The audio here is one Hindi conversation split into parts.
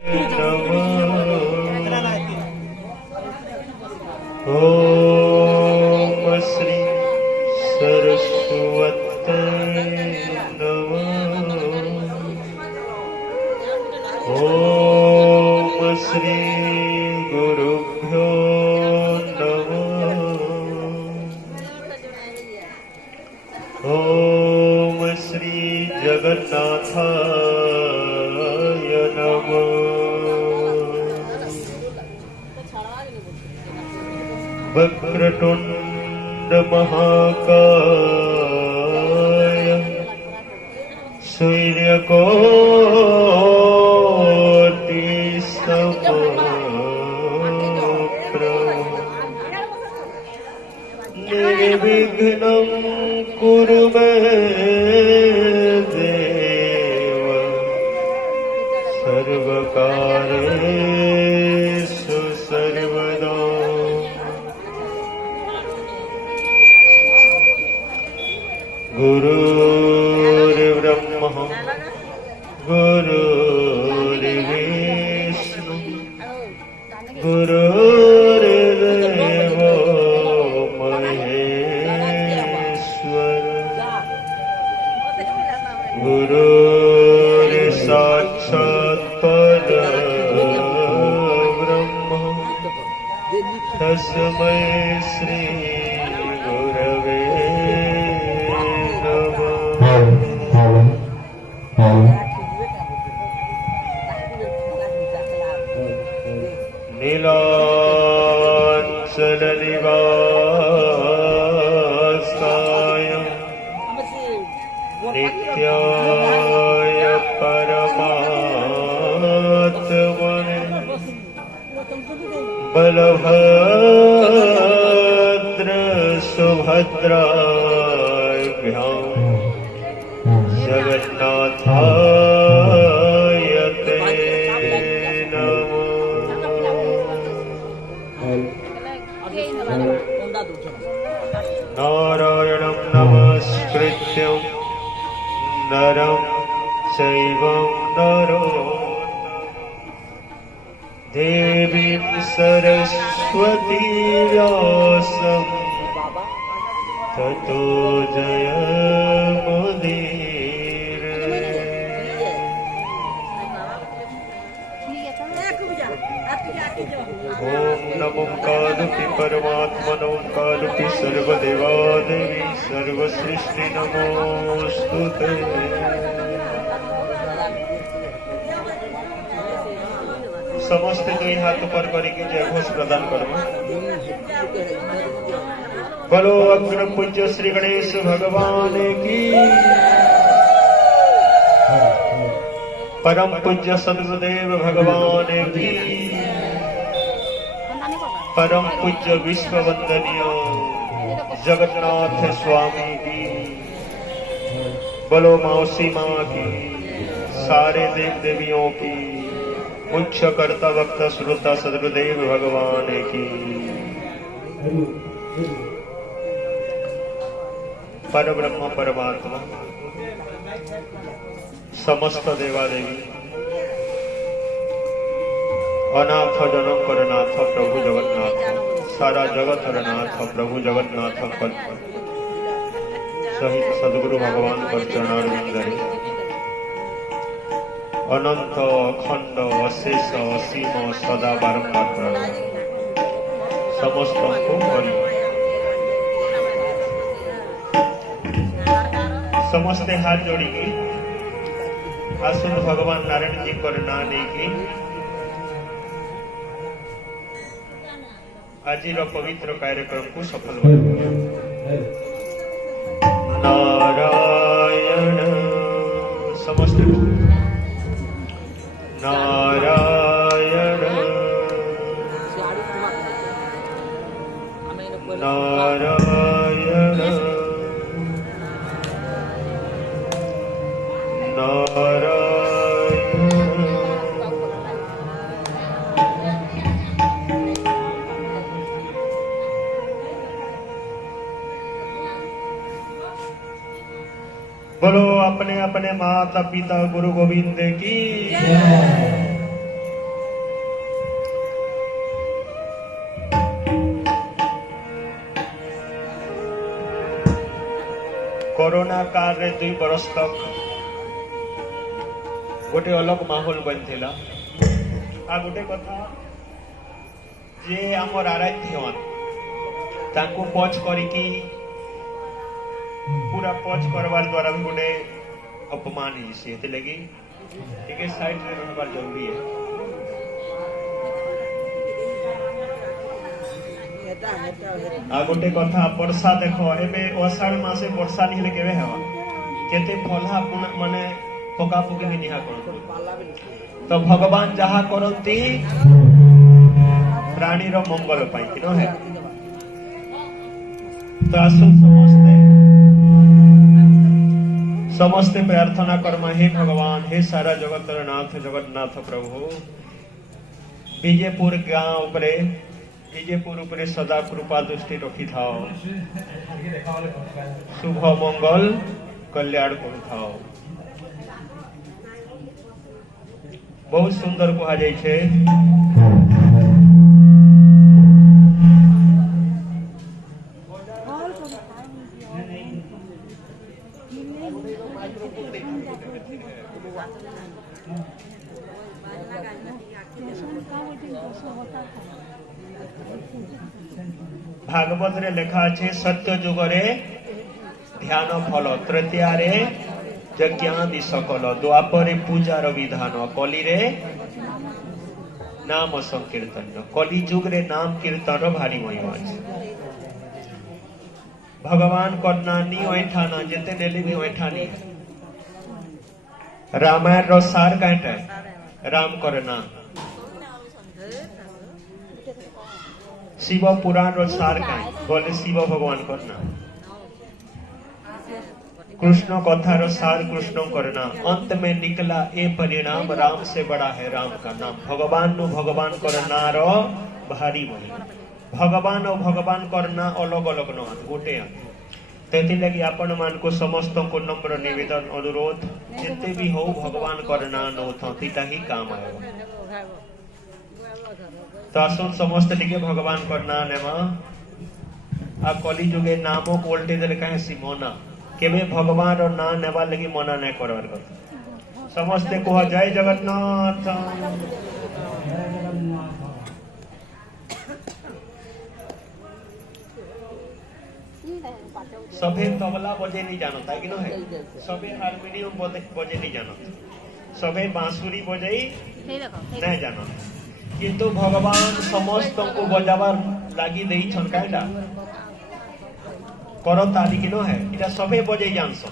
ओम श्री सरस्वती नमः। ओम श्री गुरुभ्यो नमः। ओम श्री जगन्नाथाय नमः। वक्रतुंड महाकाय सूर्यकोटि समप्रभ निर्विघ्नं कुरु मे देव सर्वकार्येषु सर्वदा। गुरुर्ब्रह्मा गुरुर्विष्णु गुरुर्देवो महेश्वर गुरुर्साक्षात् परब्रह्म तस्मै श्री गुरवे नीलाचलनिवासाय नित्याय परमात्मने बलभद्र सुभद्राभ्यां जगन्नाथाय ते नमः। नारायणं नमस्कृत्य नरं चैव नरोत्तमं देवीं सरस्वती व्यासं ततो जयमुदीरये। ओम नमो कालुकी परमात्मनो कालुकी सर्वदेवादेवी सर्वसृष्टि नमोस्तुते। समस्त दुई हाथ पर करके जय घोष प्रदान करो। बोलो अग्र पूज्य श्री गणेश भगवान की, परम पूज्य सदगुरुदेव भगवान की, परम पूज्य विश्व वंदनीय जगन्नाथ स्वामी की, बोलो मौसी माँ की, सारे देव देवियों की, मुख्य कर्ता वक्ता श्रोता सदगुरुदेव भगवान की। परब्रह्म परमात्मा समस्त देवादेवी अनाथ जनकर नाथ प्रभु जगन्नाथ सारा जगतर नाथ प्रभु जगन्नाथ सहित सदगुरु भगवान पर चरणारविंदरे अनंत अखंड अशेष असीम सदा बारंबार प्रणाम। समस्त को हरि। समस्ते हाथ जोड़ी आसन भगवान नारायण जी को ना नहीं आज पवित्र कार्यक्रम को सफल बनाओ। नारायण समस्त नारायण नारायण बोलो अपने अपने माता पिता गुरु गोविंद की। संसार रे 2 बरस तक गोटे अलग माहौल बनथिला। आ गोटे कथा जे हमर आराध्यवन तांको पच करिकी पूरा पच करवार द्वारा भी गोटे अपमान ही से लगी ठीक साइड रे रहबार जरूरी है। आ गोटे कथा वर्षा देख एबे अषाढ़ मासे वर्षा नहीं हेले केबे हेवा केते फला माने पका पकी भी निहा कर तो भगवान जहा करती प्राणी रो मंगल पाई कि न है। तो आसु समस्ते प्रार्थना कर्म हे भगवान हे सारा जगतर नाथ जगन्नाथ प्रभु विजयपुर गांव उपरे विजयपुर उपरे सदा कृपा दृष्टि रखी थाओ शुभ मंगल कल्याण करू थाओ। बहुत सुंदर कहा जाय छे भागवत रे लेखा छे सत्य जुगरे ध्यान फल तृतीया रे यज्ञादि सकल द्वापरे पूजार विधान कली रे नाम संकीर्तन कली जुग रे नाम कीर्तन भारी महिमा छे। भगवान करनानी ओठाना जेते नेली भी ओठानी रामायण रो सार काटा राम करना शिव पुराण रो सार काई बोले शिव भगवान करना कृष्ण कथा रो सार कृष्ण करना अंत में निकला ए परिणाम राम से बड़ा है राम का नाम। भगवान नु भगवान करना रो भारी महिमा भगवान और भगवान करना अलग अलग न गोटे तेथि लगी आपण मान को समस्त को नम्र निवेदन अनुरोध जिते भी हो भगवान करना नो थीटा ही काम आए। तो आसन समस्त टिके भगवान करना नेमा आ कली जुगे नामो कोल्टे देले काहे सिमोना केबे भगवान रो ना नेबा लगी मना नै करवार कथा। समस्त को जय जगन्नाथ। सभे तबला बजे नहीं जानता है कि है सभे हारमोनियम बजे नहीं जानता सभे बांसुरी बजे नहीं जानता किंतु भगवान समस्त को बजाबार लागी देई छन काइडा कर ताली कि न है इटा सभे बजे जानस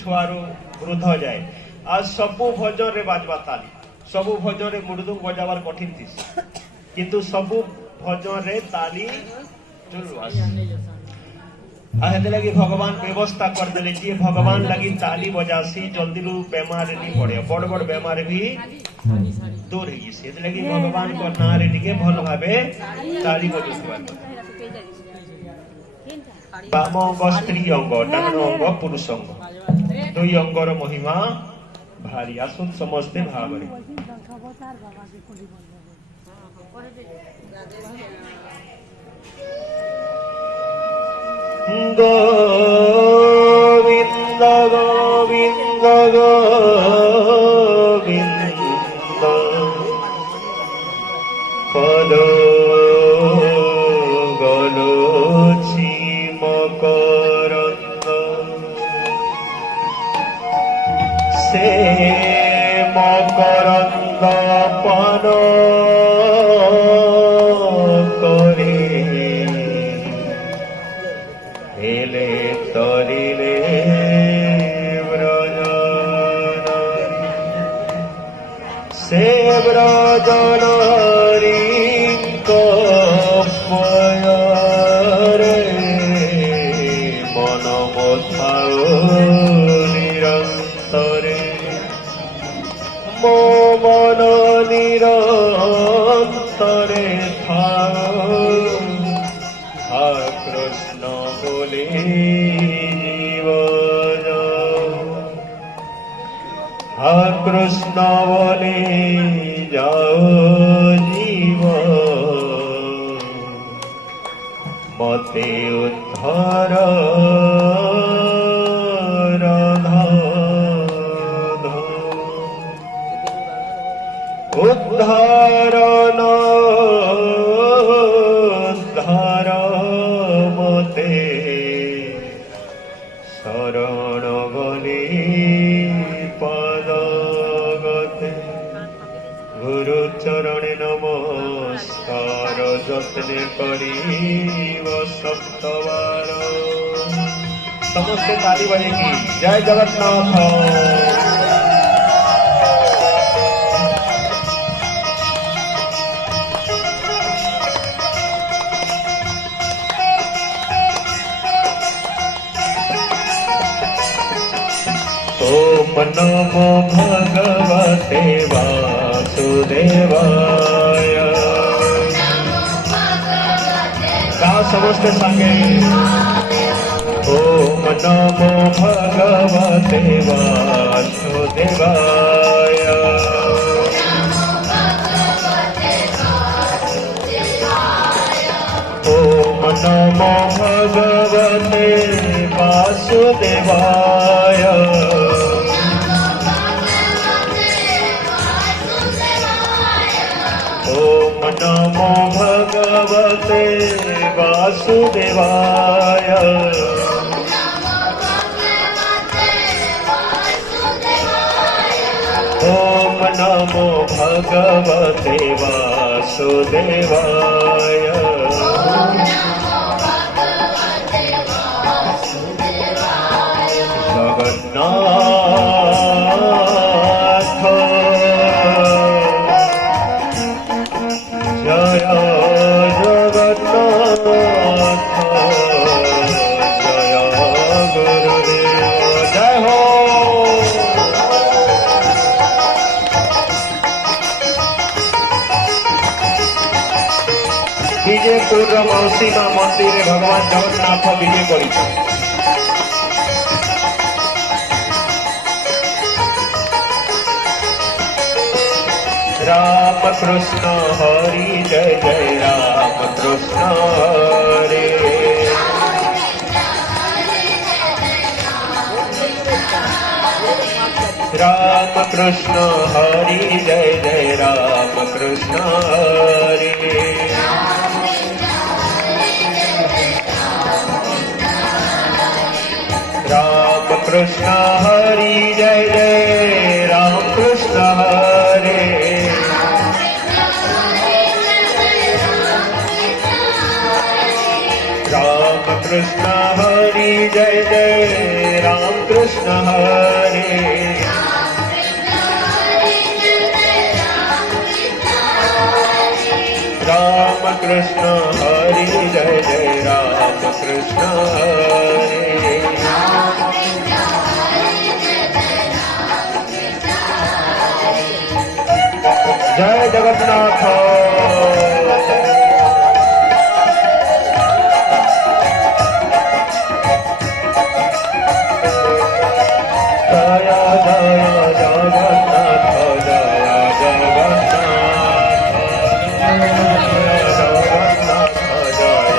छुआरो वृद्ध जाए आज सबु भजन रे बाजवा ताली सबु भजन रे मृदुंग बजाबार कठिन थी किंतु सबु भजन रे ताली जुलवास लगी भगवान व्यवस्था कर देले जी भगवान लगी ताली बजासी जल्दी रू बेमार नहीं पड़े बड़ बड़ बेमार भी दूर है से लगी भगवान को ना रे टिके भल भाबे ताली बजाउवा बाम अंग स्त्री अंग डान अंग पुरुष अंग दुई अंगर महिमा भारी आसुन समस्ते भावरे गोविंद गोविंद गोविंद पदो गलो मकरंद से मकरंद पान निरंतरे मन निरंतरे था कृष्ण बोले जीवन कृष्ण बोले जाओ जीव मते उद्धार पदगते गुरु चरणे नमस्कार जतने करीब सप्तवार। समस्ते ताली बजेगी। जय जगन्नाथ। ओम नमो भगवते वासुदेवाय। का समस्त संगे ओम नमो भगवते वासुदेवाय। ओम नमो भगवते वासुदेवाय। ओम नमो भगवते वासुदेवाय। ओम नमो भगवते वासुदेवाय। जगन्नाथ जय जगन्नाथ जय गुरुदेव जय हो। विजयपुर मौसी माँ मंदिर भगवान जगन्नाथ विजय करी। राम कृष्ण हरि जय जय राम कृष्ण हरे। राम कृष्ण हरि जय जय राम कृष्ण हरे। राम कृष्ण हरि जय जय राम कृष्ण हरे। राम कृष्ण हरि जय जय राम कृष्ण हरे। राम कृष्ण हरि जय जय राम कृष्ण हरे। जय जगन्नाथ। जय जय जगन्नाथ जय जगन्नाथ जगन्नाथ जय।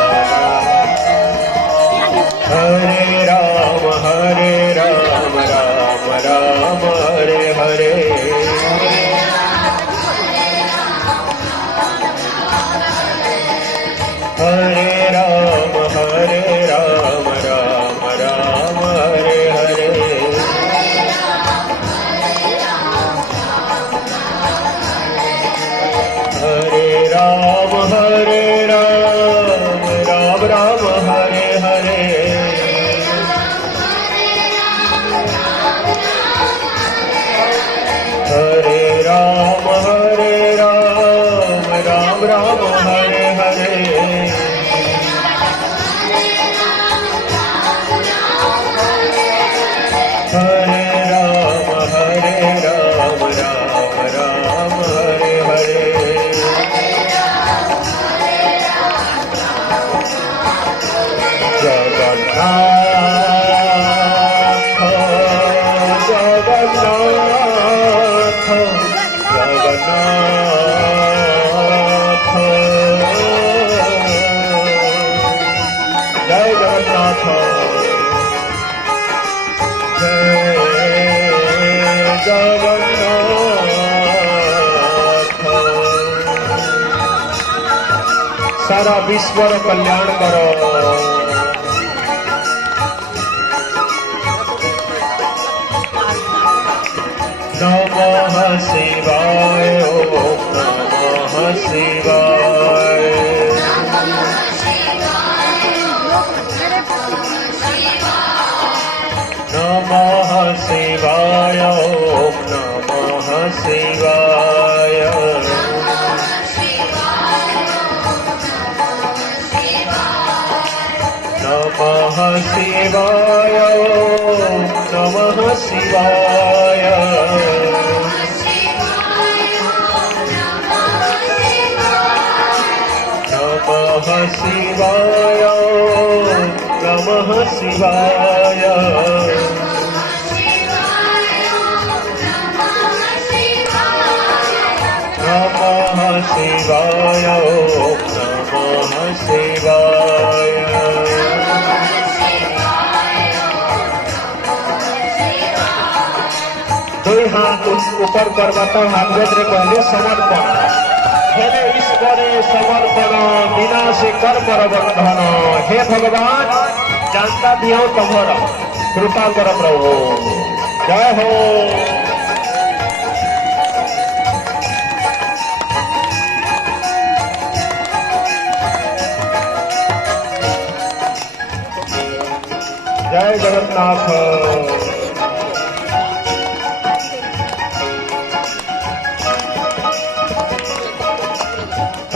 हरे राम राम राम हरे हरे। हरे राम राम राम हरे हरे। हरे राम राम राम हरे हरे। हरे राम राम राम हरे हरे। हरे राम राम हरे हरे। जगन्नाथ जगन्नाथ जगन्नाथ जय जगन्नाथ। जय जगन्नाथ। सारा विश्व कल्याण करो। नमः शिवाय ओम नमः शिवाय नमः शिवाय ओम नमः शिवाय नमः शिवाय ओम नमः शिवाय नमः शिवाय नमः शिवाय नमः शिवाय नमः शिवाय दुई हाथ ऊपर कर बताओ हाथ रे कहले समर्पण हेले ईश्वरे समर्पण विनाशी कर्म बंधन हे भगवान जानता दियो तमर कृपा कर प्रभु जय हो जय जगन्नाथ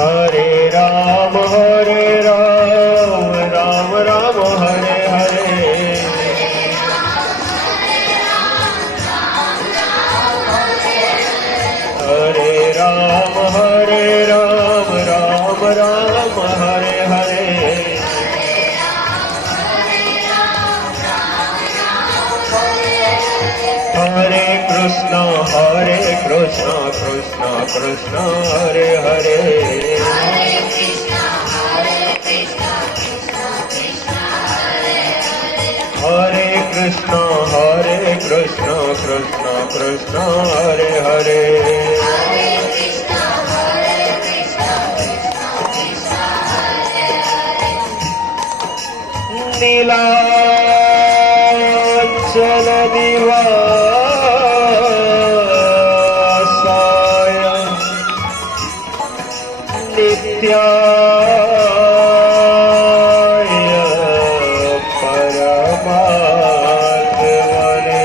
हरे राम राम राम हरे हरे हरे राम राम राम हरे हरे हरे कृष्ण कृष्ण कृष्ण हरे हरे हरे कृष्ण कृष्ण कृष्ण हरे हरे नीलाचल निवासाय नित्याय परमात्मने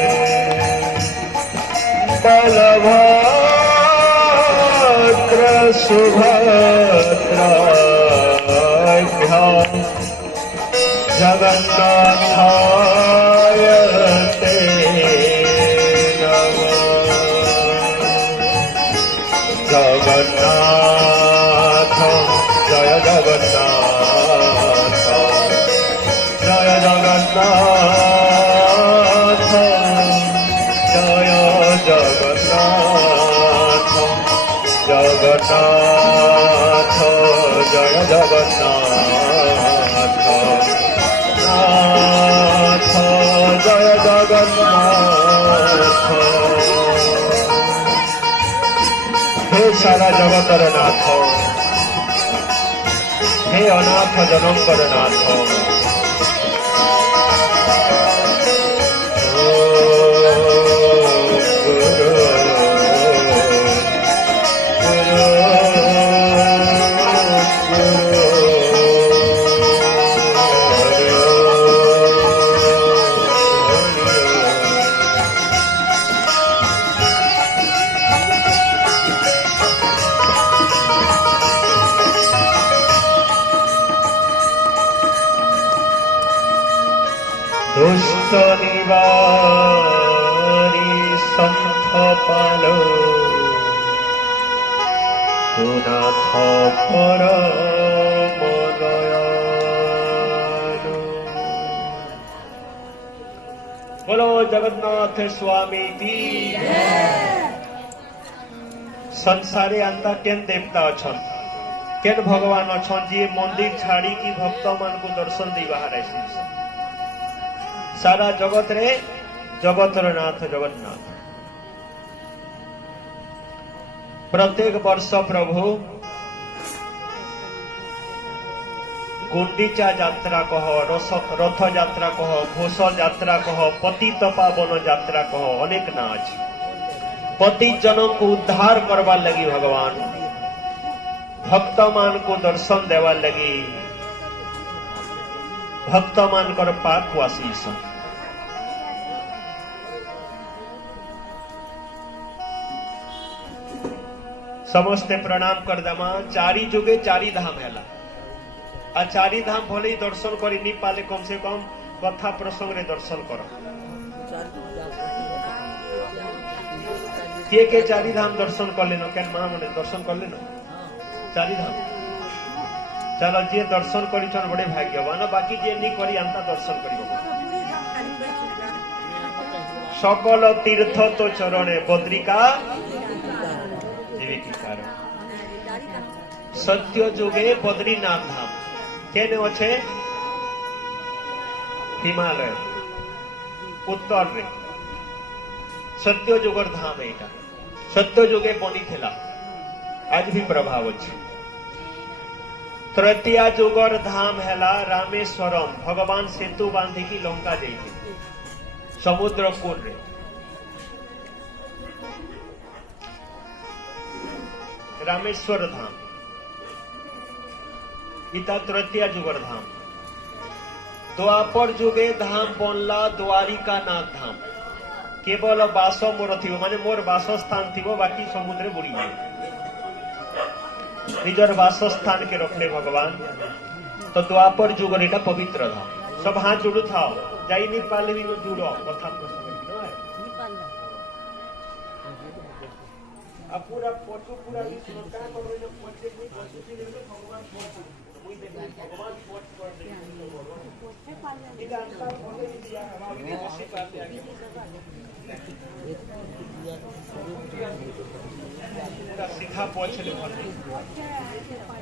बलभद्र सुभद्राभ्यां जगन्नाथाय ते नमः जगन्नाथ जय जगन्नाथ जय जगन्नाथ जय जगन्नाथ जगन्नाथ जय जगन्नाथ नाथ जय जगन्नाथ हे सारा जगतर नाथ हे अनाथ जनकर नाथ दुष्ट निवारी संत पालो नाथ परम दयालु बोलो जगन्नाथ स्वामी की संसारे अंता केन देवता अछन केन भगवान अछन जी मंदिर छाड़ी की भक्त मान को दर्शन दी बाहर आसी सारा जगत रे जगतर नाथ जगन्नाथ प्रत्येक वर्ष प्रभु गुंडीचा यात्रा कह, रथ यात्रा कह, घोष यात्रा कह, पतित पावन यात्रा कह, अनेक ना अछि। पति जनों को उद्धार करवा लगी भगवान भक्त मान को दर्शन देवा लगी भक्त मान कर पाक को आशीष। समस्ते प्रणाम कर दमा। चारी जुगे चारी धाम है आ चारी धाम भले ही दर्शन करी नहीं पाले कम से कम कथा प्रसंग रे दर्शन कर। के चारी धाम दर्शन कर लेना क्या मां मैंने दर्शन कर लेना चारी धाम। चलो जे दर्शन करी बड़े भाग्यवान बाकी जे नहीं करी अंता दर्शन करी। सकल तीर्थ तो चरणे बद्रिका सत्य जुगे बद्रीनाथ धाम केने अच्छे हिमालय उत्तर रे सत्य जुगर धाम एटा सत्य जुगे बनी थिला आज भी प्रभाव अच्छे। तृतीय जुगर धाम हैला रामेश्वरम भगवान सेतु बांधिकी लंका जाइए समुद्र कूल रे। रामेश्वर धाम इता तृतीय जुगर धाम। द्वापर जुगे धाम बनला द्वारिका नाथ धाम केवल बास मोर थी माने मोर बासस्थान थी बाकी समुद्र बुड़ी जाए निजर बासस्थान के रखले भगवान। तो द्वापर जुगर एटा पवित्र धाम सब हाथ जुड़ू था जाई नहीं पाले भी जुड़ो कथा पूरा पटु पूरा विश्व का करे जो पटे कोई वस्तु नहीं तो भगवान कोई देखो भगवान कोट कर दे इधर अंतर बोले दिया हवा के वशी पाते आगे पूरा सीधा पहुंचले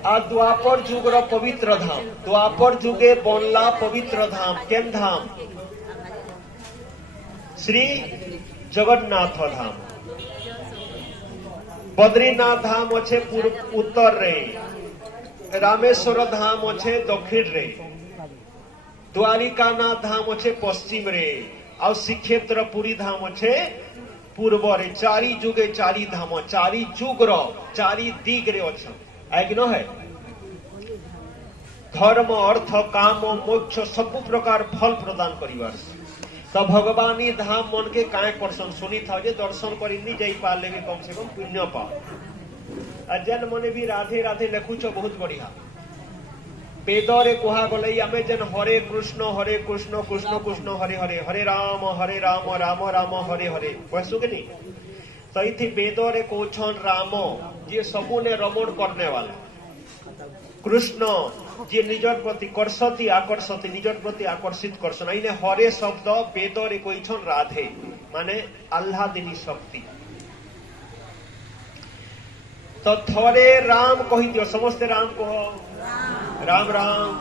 आ द्वापर जुगर पवित्र धाम द्वापर जुगे बनला पवित्र धाम केन धाम श्री जगन्नाथ धाम। बद्रीनाथ धाम अच्छे पूर्व उत्तर रे रामेश्वर धाम अच्छे दक्षिण रे द्वारिकानाथ धाम अच्छे पश्चिम रे और श्रीक्षेत्र पुरी धाम अच्छे पूर्व रे। चारी जुगे चारी धाम चारी जुगर चारी दिग रे अच्छा है कि न है। धर्म अर्थ काम मोक्ष सब प्रकार फल प्रदान करिवार तो भगवान ही धाम मन के काय करसन सुनी था जे दर्शन करी नहीं जाई पाले भी कम से कम पुण्य पा। अजन मने भी राधे राधे लिखुच बहुत बढ़िया वेदरे कुहा गलई आमे जन हरे कृष्ण कृष्ण कृष्ण हरे हरे हरे राम राम राम हरे हरे कहसु के नहीं। तो इथि वेदरे कोछन राम जे सबू ने रमण करने वाला कृष्ण जे निजर प्रति कर्षति आकर्षति निजर प्रति आकर्षित करसन इने हरे शब्द वेद रे कोइछन राधे माने आह्लादिनी शक्ति। तो थोरे राम कहि दियो समस्ते राम कहो राम राम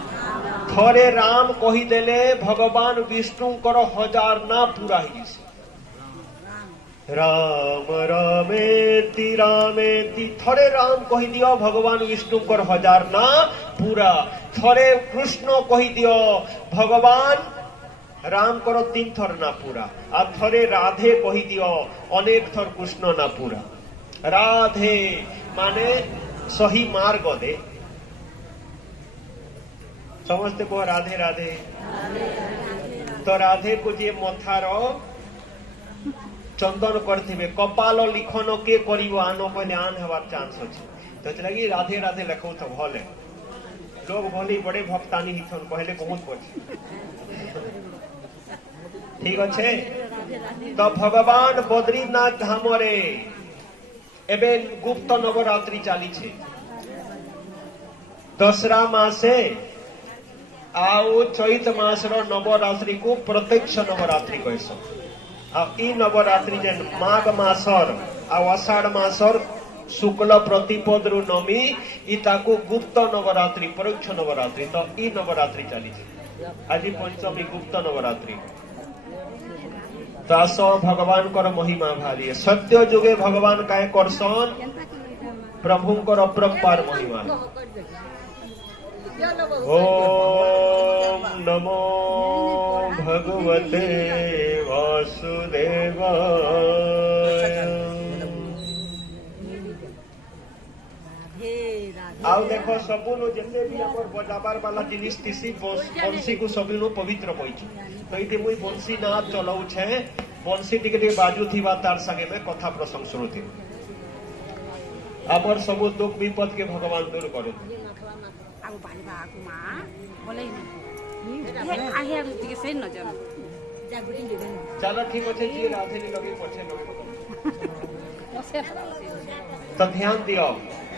थोरे राम कहि देले भगवान विष्णु कर हजार ना पूरा ही राम रामेति थोड़े राम कही दियो भगवान विष्णु कर हजार ना पूरा थोड़े कृष्ण कही दियो भगवान राम करो 3 थर ना पूरा आ थोड़े राधे कही दियो अनेक थर कृष्ण ना पूरा। राधे माने सही मार्ग दे समझते को राधे राधे। तो राधे को जे मथारो चंदन करथिबे कपाल लिखन के करिवो आनो पहले आन हवार चांस अछि तो लगी राधे राधे लिखो तो भले लोग भली बड़े भक्तानी हिथन कहले बहुत पछ ठीक अच्छे। तो भगवान बद्रीनाथ धाम रे एबे गुप्त नवरात्रि चाली छे दसरा मासे आउ चैत मास रो नवरात्रि को प्रत्यक्ष नवरात्रि कहसो। ई नवरात्रि जेन माघ मासर आषाढ़ मासर शुक्ल प्रतिपद रु नमी इताकू गुप्त नवरात्रि परोक्ष नवरात्रि तो ई नवरात्रि चली आज पंचमी गुप्त नवरात्रि। तो आस भगवान कर महिमा भारी सत्य जुगे भगवान काय करसन प्रभु कर अपरंपार महिमा ओम नमो भगवते वासुदेवाय। आओ देखो सबुनु जते भी हमर बजाबार वाला जिनिस तिसी बंसी को सबुनु पवित्र होइछ। तो इते मुई बंसी नाच चलाउ छे, बंसी टिके टिके बाजू थीबा तार संगे में कथा प्रसंग शुरू थी। हमर सब दुख विपद के भगवान दूर करू। आगो पानी बाको मा बोलै नि हे आहे अब टिके से न जानो जागुटी देबे चलो ठीक अछि जी राधेनी लगे पछे लगे ओसे तो ध्यान दियो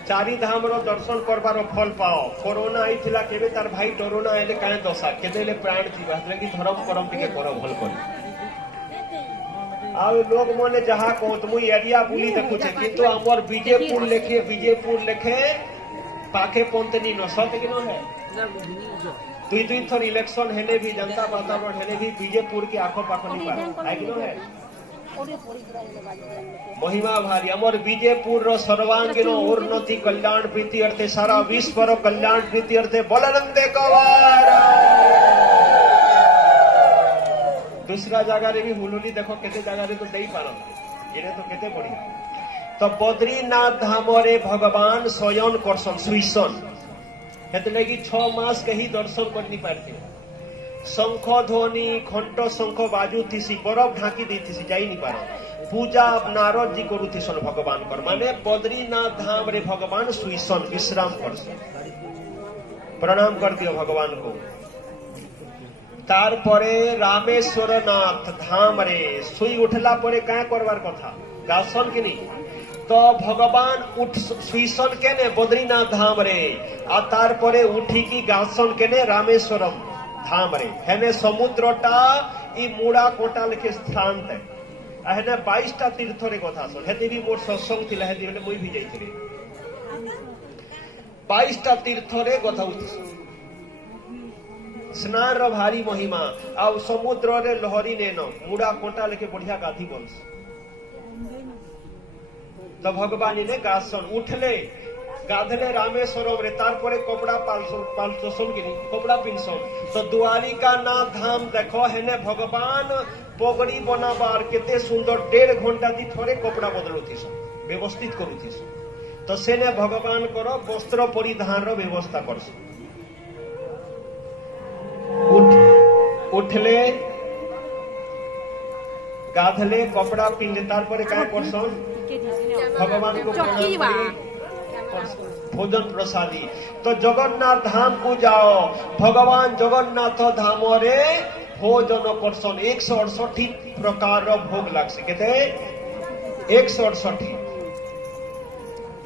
चारि धाम रो दर्शन करबारो फल पाओ। कोरोना आइथिला केबे तार भाई कोरोना आइले काहे दशा केदेले प्राण जीवा लगी धर्म करम टिके करो भल कर। आ लोग मने जहा कहत मु एरिया बुली देखु छे किंतु हमर विजयपुर लेखे पाके पंतनी न सत कि न है। दुई थर इलेक्शन हेले भी जनता वातावरण हेले भी विजयपुर के आखो पाखो नहीं पाए कि न है। महिमा भारी हमर विजयपुर रो सर्वांगीन उन्नति कल्याण प्रीति अर्थे सारा विश्व रो कल्याण प्रीति अर्थे बलनंदे कवार। दूसरा जगह रे भी हुलुली देखो केते जगह रे तो देई पारो इने तो केते बढ़िया। तो बद्रीनाथ धाम रे भगवान स्वयं करसन सुइसन हेते लगी 6 मास के ही दर्शन करनी पारते। शंख ध्वनि घंट शंख बाजू थीसी बरफ ढाकी दी थीसी जाई नहीं पारो। पूजा नारद जी करू थीसन भगवान कर माने बद्रीनाथ धाम रे भगवान सुइसन विश्राम करसन। प्रणाम कर दियो भगवान को। तार परे रामेश्वर नाथ धाम रे सुई उठला परे क्या करवार कथा गासन कि नहीं। तो भगवान उठ सुइसन केने बद्रीनाथ धाम रे आ तार परे उठी की गासन केने रामेश्वरम धाम रे हेने समुद्रटा ई मुड़ा कोटाल के स्थान है। हेने 22टा तीर्थ रे कथा सुन हेते भी मोर सत्संग थिला हेते बेले मुई भी जाइथिले 22टा तीर्थ रे कथा उठी स्नान रो भारी महिमा आ समुद्र रे लहरी नेन मुड़ा कोटा लेके बढ़िया गाधी बंश। तो भगवान ने गासन उठले गाधले रामेश्वरम रे तार परे कपड़ा पालचोसन कि कपड़ा पिनसन। तो द्वारिका नाथ धाम देखो हेने भगवान पगड़ी बनाबार केते सुंदर 1.5 घंटा दी थोड़े कपड़ा बदलुथिसन व्यवस्थित करुथिसन। तो सेने भगवान करो वस्त्र परिधान रो व्यवस्था करसन। उठले गाधले कपड़ा पिनले तार परे काय करसन भगवान को भोजन प्रसादी। तो जगन्नाथ धाम को जाओ भगवान जगन्नाथ धाम रे भोजन करसन 168 प्रकार रो भोग लागसे केते 168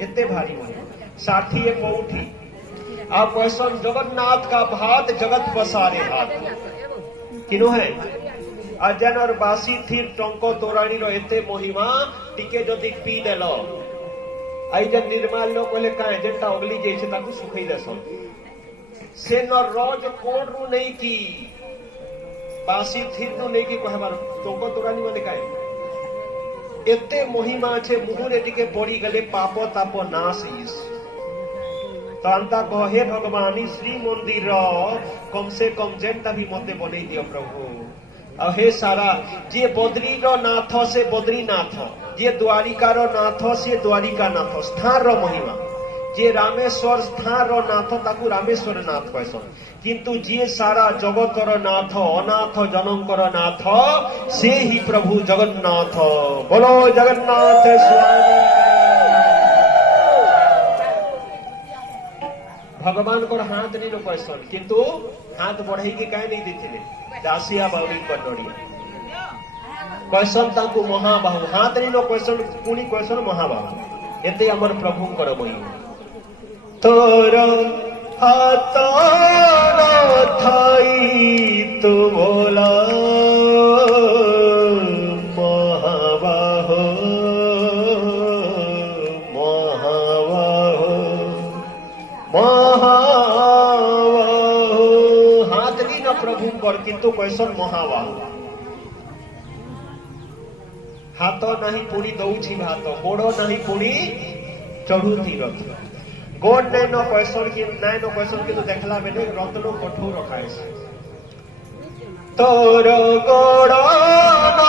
एते भारी मन साथी ए पौठी आप कैसन जगन्नाथ का भात जगत पसारे हाथ किनो है अजन और बासी थी टंको तोराणी रो एते महिमा टिके जदि पी देलो आई जन निर्माल लोग बोले काहे जेंटा अगली जैसे ताकू सुखई देसन से न रोज कोड रु नहीं की बासी थी नु नहीं की कहबार टंको तोराणी माने काहे एते महिमा छे मुहुरे टिके पड़ी गले पाप ताप नाश इस। तो अंता कह हे भगवान श्री मंदिर कम से कम जेंटा भी मते बने दियो प्रभु। और हे सारा जे बद्री रो नाथ से बद्रीनाथ जे द्वारिका रो नाथ से द्वारिका नाथ स्थान रो महिमा जे रामेश्वर स्थान रो नाथ ताकू रामेश्वर नाथ कहसन। किंतु जे सारा जगत रो नाथ अनाथ जनकर नाथ से ही प्रभु जगन्नाथ। बोलो जगन्नाथ स्वामी। भगवान को हाथ नहीं कहसन किंतु हाथ बढ़ाई के कहीं नहीं देते दासिया बाउरी कटोरिया कहसन ताकू महाबाहु हाथ नहीं कहसन पुणी कहसन महाबाहु एते हमर प्रभु कर महिमा। तोर हाथ थाई तू बोला महाबाहु हाथ नहीं न प्रभु कर किंतु कैसन महाबाहु हाथ नहीं पुड़ी दौछि भात गोड़ नहीं पुड़ी चढ़ुथी रथ गोड़ नहीं न पैसन की नहीं न पैसन की तो देखला बेले रत्न कठोर रखा है तोर गोड़ न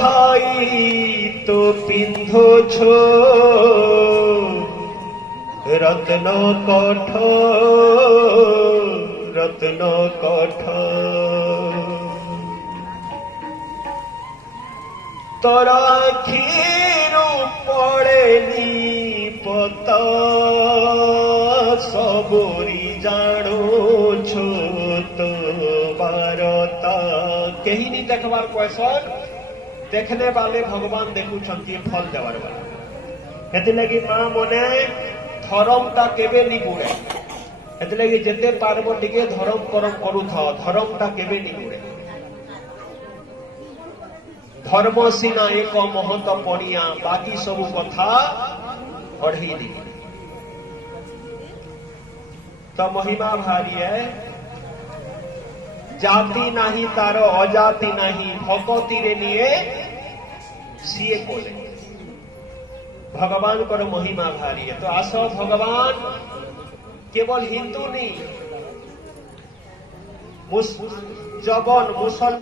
थाई तो पिंधो छो रत्न कठोर तोरा खीरू पड़ेनी पता सबोरी जानो छो तो बारता कहीं नहीं देखबार क्वेश्चन देखने वाले भगवान देखु फल देवार वाला हेति लगी माँ मने धर्मटा केबे नहीं बुड़े हेति लगी जेते पारबो टिके धर्म करम करू था धर्मटा केबे नहीं बुड़े धर्म सीना एक महत पड़िया बाकी सब कथा पढ़ी दी तो महिमा भारी है जाति नहीं तार अजाति नहीं भगवती रे लिए सीए कोले भगवान को महिमा भारी है तो आस भगवान केवल हिंदू नहीं जबन मुसलमान